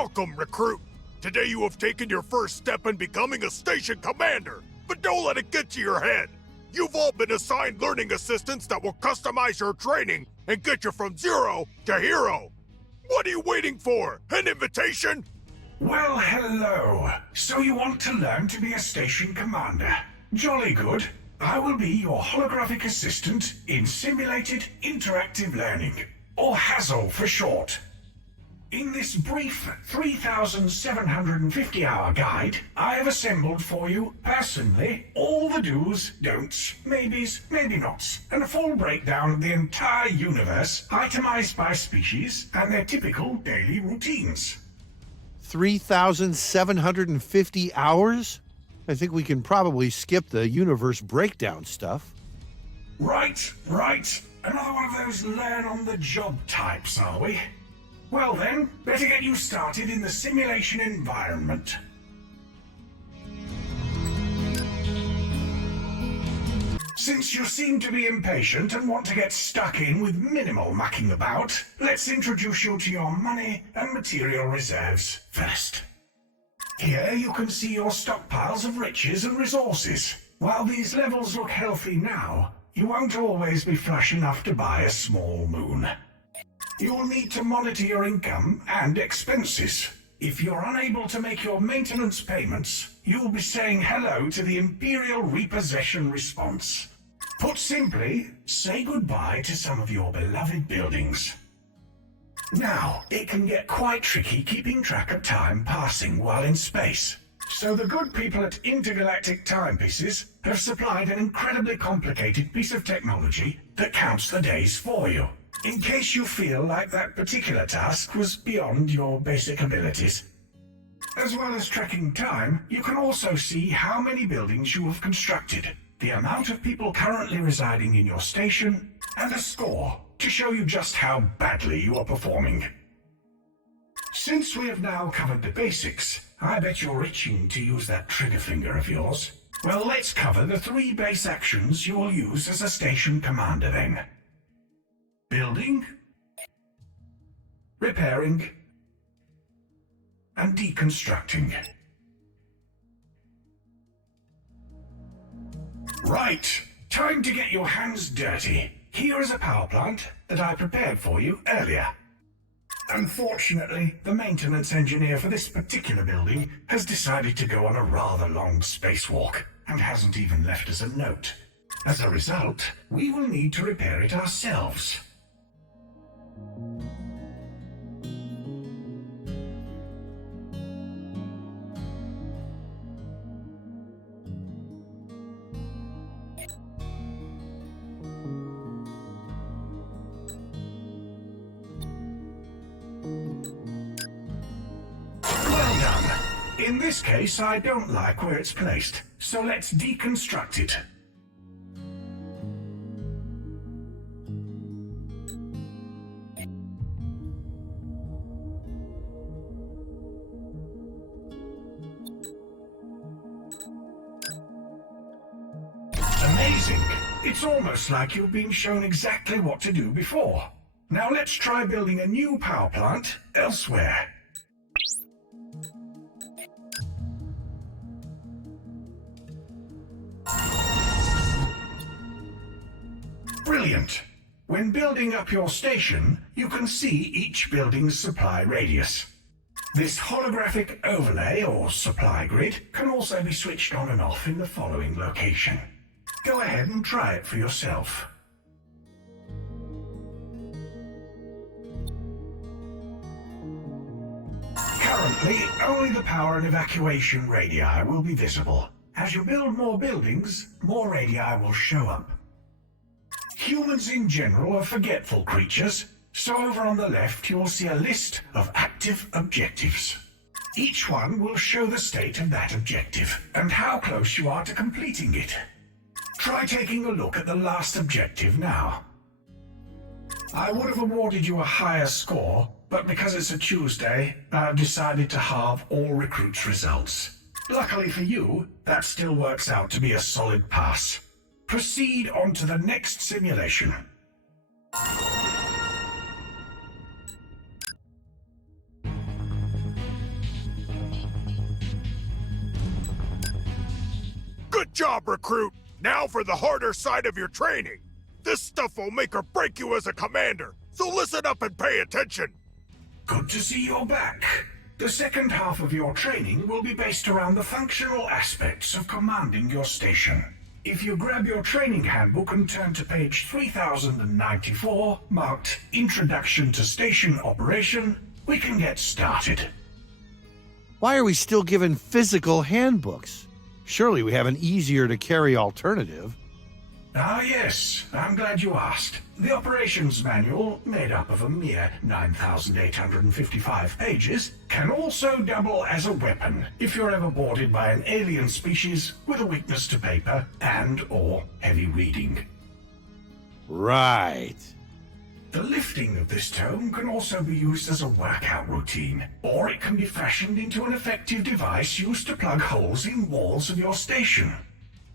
Welcome, recruit! Today you have taken your first step in becoming a station commander, but don't let it get to your head. You've all been assigned learning assistants that will customize your training and get you from zero to hero. What are you waiting for? An invitation? Well, hello. So you want to learn to be a station commander? Jolly good. I will be your holographic assistant in Simulated Interactive Learning, or HASL for short. In this brief 3,750-hour guide, I have assembled for you, personally, all the do's, don'ts, maybes, maybe nots, and a full breakdown of the entire universe, itemized by species and their typical daily routines. 3,750 hours? I think we can probably skip the universe breakdown stuff. Right. Another one of those learn-on-the-job types, are we? Well then, better get you started in the simulation environment. Since you seem to be impatient and want to get stuck in with minimal mucking about, let's introduce you to your money and material reserves first. Here you can see your stockpiles of riches and resources. While these levels look healthy now, you won't always be flush enough to buy a small moon. You'll need to monitor your income and expenses. If you're unable to make your maintenance payments, you'll be saying hello to the Imperial Repossession response. Put simply, say goodbye to some of your beloved buildings. Now, it can get quite tricky keeping track of time passing while in space. So the good people at Intergalactic Timepieces have supplied an incredibly complicated piece of technology that counts the days for you, in case you feel like that particular task was beyond your basic abilities. As well as tracking time, you can also see how many buildings you have constructed, the amount of people currently residing in your station, and a score to show you just how badly you are performing. Since we have now covered the basics, I bet you're itching to use that trigger finger of yours. Well, let's cover the 3 base actions you will use as a station commander then. Building, repairing, and deconstructing. Right, time to get your hands dirty. Here is a power plant that I prepared for you earlier. Unfortunately, the maintenance engineer for this particular building has decided to go on a rather long spacewalk and hasn't even left us a note. As a result, we will need to repair it ourselves. In this case, I don't like where it's placed, so let's deconstruct it. Amazing! It's almost like you've been shown exactly what to do before. Now let's try building a new power plant elsewhere. Brilliant! When building up your station, you can see each building's supply radius. This holographic overlay or supply grid can also be switched on and off in the following location. Go ahead and try it for yourself. Currently, only the power and evacuation radii will be visible. As you build more buildings, more radii will show up. Humans in general are forgetful creatures, so over on the left you will see a list of active objectives. Each one will show the state of that objective, and how close you are to completing it. Try taking a look at the last objective now. I would have awarded you a higher score, but because it's a Tuesday, I've decided to halve all recruits' results. Luckily for you, that still works out to be a solid pass. Proceed on to the next simulation. job, recruit! Now for the harder side of your training! This stuff will make or break you as a commander, so listen up and pay attention! Good to see you're back. The second half of your training will be based around the functional aspects of commanding your station. If you grab your training handbook and turn to page 3094, marked Introduction to Station Operation, we can get started. Why are we still given physical handbooks? Surely we have an easier to carry alternative. Ah yes, I'm glad you asked. The operations manual, made up of a mere 9,855 pages, can also double as a weapon if you're ever boarded by an alien species with a weakness to paper and/or heavy reading. Right. The lifting of this tome can also be used as a workout routine, or it can be fashioned into an effective device used to plug holes in walls of your station.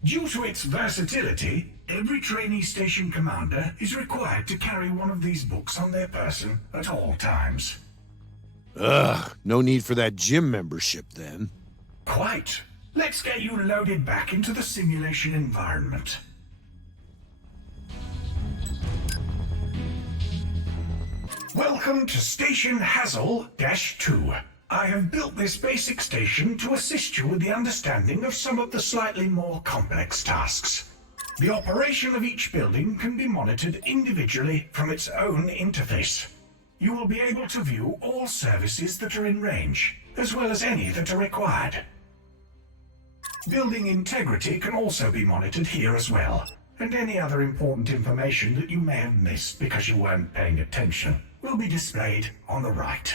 Due to its versatility, every trainee station commander is required to carry one of these books on their person at all times. Ugh, no need for that gym membership then. Quite. Let's get you loaded back into the simulation environment. Welcome to Station Hazel-2. I have built this basic station to assist you with the understanding of some of the slightly more complex tasks. The operation of each building can be monitored individually from its own interface. You will be able to view all services that are in range, as well as any that are required. Building integrity can also be monitored here as well, and any other important information that you may have missed because you weren't paying attention will be displayed on the right.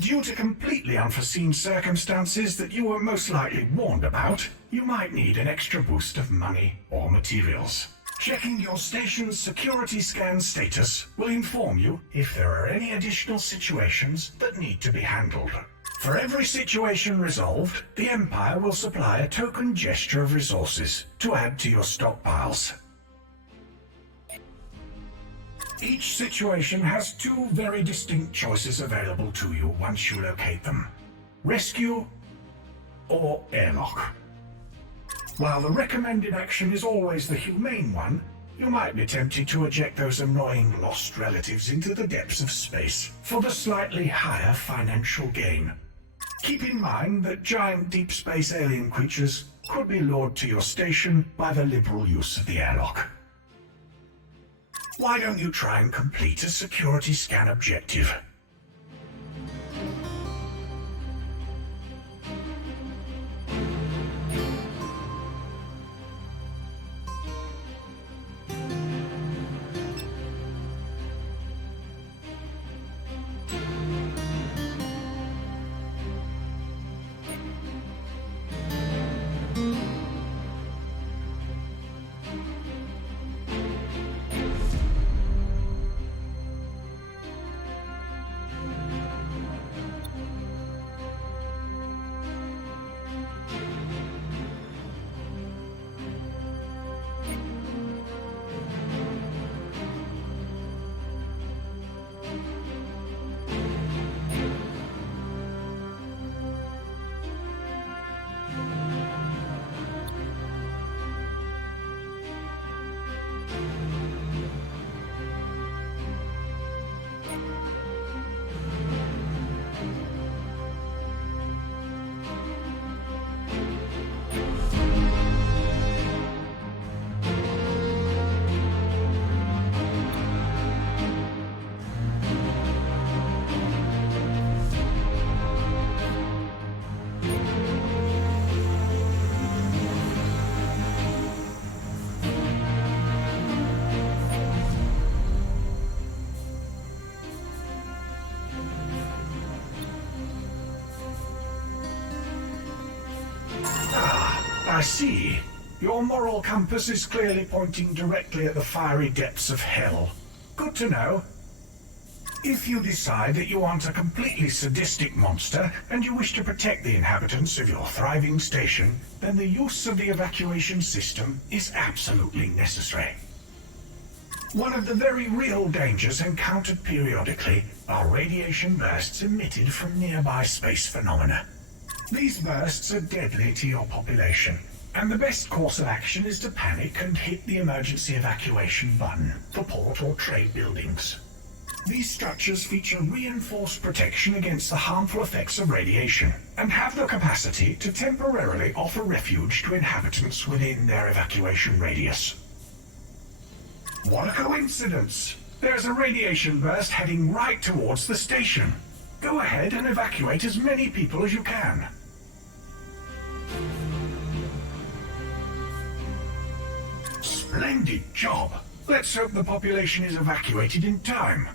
Due to completely unforeseen circumstances that you were most likely warned about, you might need an extra boost of money or materials. Checking your station's security scan status will inform you if there are any additional situations that need to be handled. For every situation resolved, the Empire will supply a token gesture of resources to add to your stockpiles. Each situation has two very distinct choices available to you once you locate them: rescue or airlock. While the recommended action is always the humane one, you might be tempted to eject those annoying lost relatives into the depths of space for the slightly higher financial gain. Keep in mind that giant deep space alien creatures could be lured to your station by the liberal use of the airlock. Why don't you try and complete a security scan objective? I see. Your moral compass is clearly pointing directly at the fiery depths of hell. Good to know. If you decide that you aren't a completely sadistic monster and you wish to protect the inhabitants of your thriving station, then the use of the evacuation system is absolutely necessary. One of the very real dangers encountered periodically are radiation bursts emitted from nearby space phenomena. These bursts are deadly to your population, and the best course of action is to panic and hit the emergency evacuation button for port or trade buildings. These structures feature reinforced protection against the harmful effects of radiation and have the capacity to temporarily offer refuge to inhabitants within their evacuation radius. What a coincidence! There's a radiation burst heading right towards the station. Go ahead and evacuate as many people as you can. Splendid job! Let's hope the population is evacuated in time.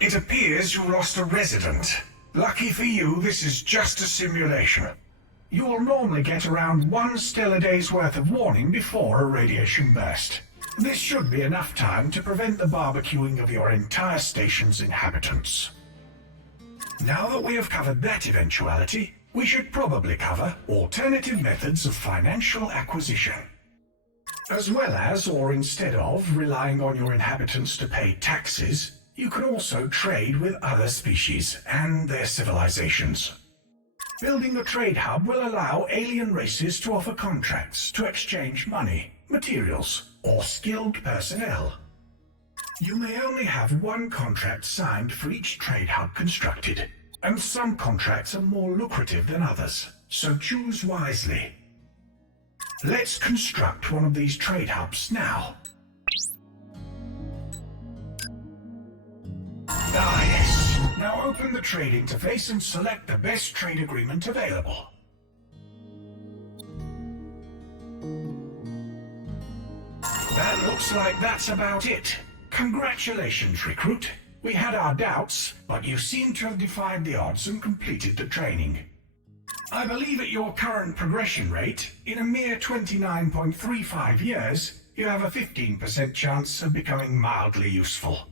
It appears you lost a resident. Lucky for you, this is just a simulation. You will normally get around 1 stellar day's worth of warning before a radiation burst. This should be enough time to prevent the barbecuing of your entire station's inhabitants. Now that we have covered that eventuality, we should probably cover alternative methods of financial acquisition. As well as, or instead of, relying on your inhabitants to pay taxes, you can also trade with other species and their civilizations. Building a trade hub will allow alien races to offer contracts to exchange money, materials, or skilled personnel. You may only have one contract signed for each trade hub constructed, and some contracts are more lucrative than others, so choose wisely. Let's construct one of these trade hubs now. Ah, yes. Now open the trade interface and select the best trade agreement available. That looks like that's about it. Congratulations, recruit. We had our doubts, but you seem to have defied the odds and completed the training. I believe at your current progression rate, in a mere 29.35 years, you have a 15% chance of becoming mildly useful.